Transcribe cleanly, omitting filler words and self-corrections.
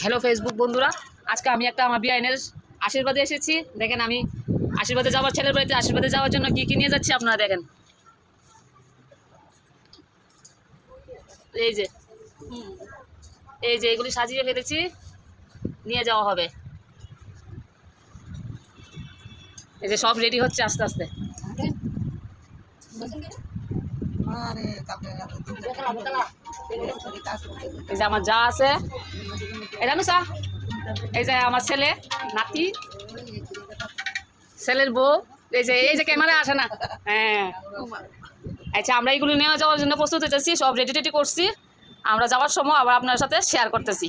Hello Facebook বন্ধুরা, আজকে আমি একটা আমার বিআইনের আশীর্বাদে এসেছি। দেখেন আমি আশীর্বাদে যাওয়ার ছেলের বাড়িতে আশীর্বাদে যাওয়ার জন্য কি কি নিয়ে যাচ্ছি আপনারা দেখেন। এই যে এগুলি সাজিয়ে ফেলেছি, নিয়ে যাওয়া হবে। এই যে সব রেডি হচ্ছে আস্তে আস্তে। এই যে আমার যা আছে, এটা নুসা, এই যে আমার ছেলে নাতি, ছেলের বউ, এই যে ক্যামেরা আসে না। হ্যাঁ, আচ্ছা আমরা এইগুলো নিয়ে যাওয়ার জন্য প্রস্তুত হতেছি, সব রেডি টেডি করছি। আমরা যাওয়ার সময় আবার আপনার সাথে শেয়ার করতেছি।